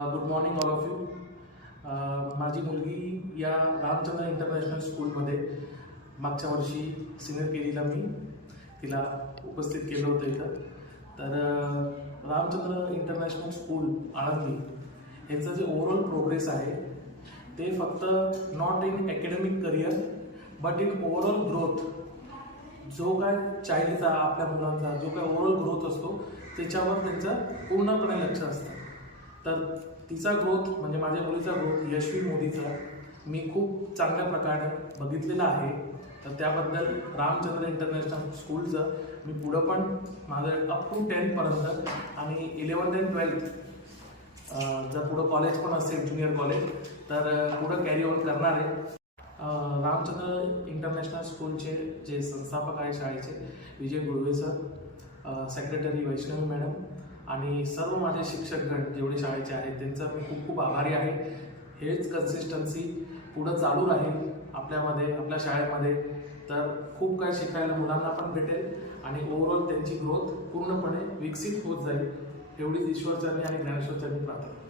Good morning all of you. माझी मुलगी या रामचंद्र इंटरनॅशनल स्कूलमध्ये मागच्या वर्षी सिनियर केजीला मी तिला उपस्थित केलं होतं इथं. तर रामचंद्र इंटरनॅशनल स्कूल आळंदी यांचं जे ओव्हरऑल प्रोग्रेस आहे ते फक्त not in academic career but in overall growth. जो काय चाइल्डचा आपल्या मुलांचा जो काय ओव्हरऑल ग्रोथ असतो त्याच्यावर त्यांचं पूर्णपणे लक्ष असतं. तर तिचा ग्रोथ म्हणजे माझ्या मुलीचा ग्रोथ यशवी मोदीचा मी खूप चांगल्या प्रकारे बघितलेला आहे. तर त्याबद्दल रामचंद्र इंटरनॅशनल स्कूलचं मी पुढं पण माझं अप टू 10th पर्यंत आणि 11th and 12th जर पुढं कॉलेज पण असेल ज्युनियर कॉलेज तर पुढं कॅरी ऑन करणार आहे. रामचंद्र इंटरनॅशनल स्कूलचे जे संस्थापक आहे शाळेचे Vijay Gulve sir, secretary Vaishnavi madam आणि सर्व माझे शिक्षकगण जेवढे शाळेचे आहेत त्यांचा मी खूप खूप आभारी आहे. हेच कन्सिस्टन्सी पुढं चालू राहील आपल्यामध्ये आपल्या शाळेमध्ये तर खूप काय शिकायला मुलांना पण भेटेल आणि ओव्हरऑल त्यांची ग्रोथ पूर्णपणे विकसित होत जाईल एवढीच ईश्वरचरणी आणि ज्ञानेश्वरचरणी प्रार्थना.